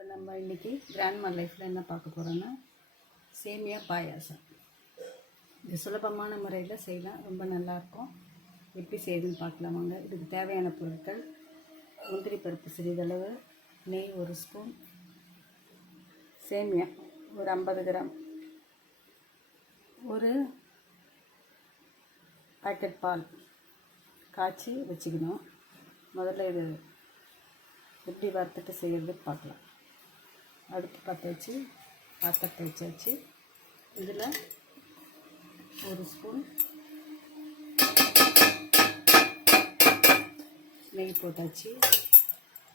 இப்போ நம்ம இன்றைக்கி கிராண்ட்மா லைஃப்பில் என்ன பார்க்க போகிறோன்னா சேமியா பாயாசம். இது சுலபமான முறையில் செய்யலாம், ரொம்ப நல்லாயிருக்கும். எப்படி செய்யுதுன்னு பார்க்கலாம் வாங்க. இதுக்கு தேவையான பொருட்கள்: முந்திரி பருப்பு சிறிதளவு, நெய் 1 ஸ்பூன், சேமியா ஒரு 50 கிராம், ஒரு பாக்கெட் பால் காய்ச்சி வச்சுக்கணும். முதல்ல இது எப்படி வறுத்துட்டு செய்கிறது பார்க்கலாம். அடுப்பு பற்ற வச்சு பாத்திரத்தை வச்சாச்சு. இதில் 1 ஸ்பூன் நெய் போட்டாச்சு.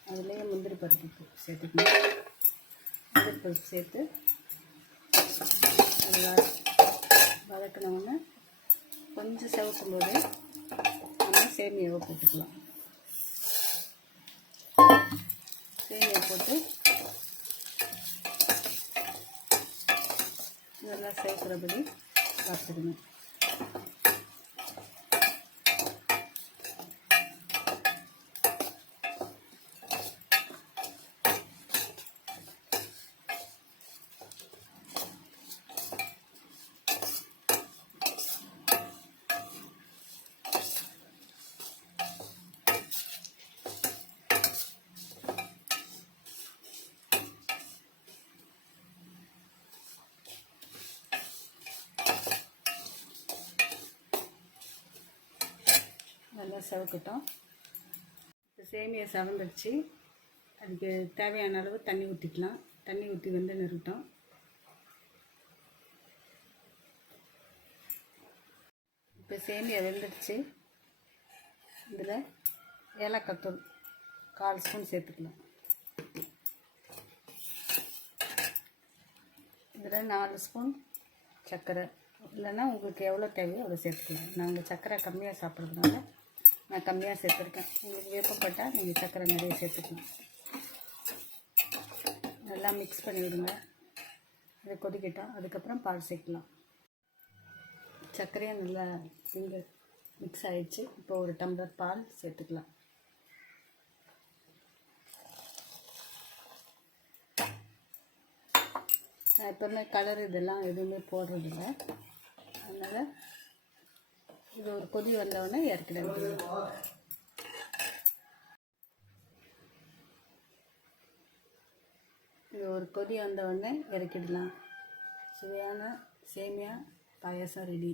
அதுலேயே முந்திரி பருப்பு சேர்த்துக்கணும். முந்திரி பருப்பு சேர்த்து அது வதக்கினோன்னு கொஞ்சம் செவக்கும் போது நம்ம சேமியாவை போட்டுக்கலாம். சேமியா போட்டு நல்லா சேர்க்குறபடி வறுத்துக்கணும். நல்லா செவக்கட்டும். இப்போ சேமியா செவந்துடுச்சு. அதுக்கு தேவையான அளவு தண்ணி ஊற்றிக்கலாம். தண்ணி ஊற்றி வந்து நிறுத்தம். இப்போ சேமியா வெந்துடுச்சு. இதில் ஏலக்காய் தூள் 1/4 ஸ்பூன் சேர்த்துக்கலாம். இதில் 4 ஸ்பூன் சர்க்கரை, இல்லைன்னா உங்களுக்கு எவ்வளோ தேவையோ அவ்வளோ சேர்த்துக்கலாம். நாங்கள் சர்க்கரை கம்மியாக சாப்பிட்றதுனால நான் கம்மியாக சேர்த்துருக்கேன். உங்களுக்கு விருப்பப்பட்டால் நீங்கள் சர்க்கரை நிறைய சேர்த்துக்கலாம். நல்லா மிக்ஸ் பண்ணி விடுங்க. அதை கொதிக்கட்டும். அதுக்கப்புறம் பால் சேர்க்கலாம். சர்க்கரையும் நல்லா இங்கே மிக்ஸ் ஆகிடுச்சு. இப்போ 1 டம்ளர் பால் சேர்த்துக்கலாம். நான் எப்போவுமே கலர் இதெல்லாம் எதுவுமே போடுறதில்ல. அதனால் இது ஒரு கொதி வந்தவுடனே இறக்கிடுங்க. இது ஒரு கொதி வந்தவுடனே இறக்கிடலாம். சுவையான சேமியா பாயாசம் ரெடி.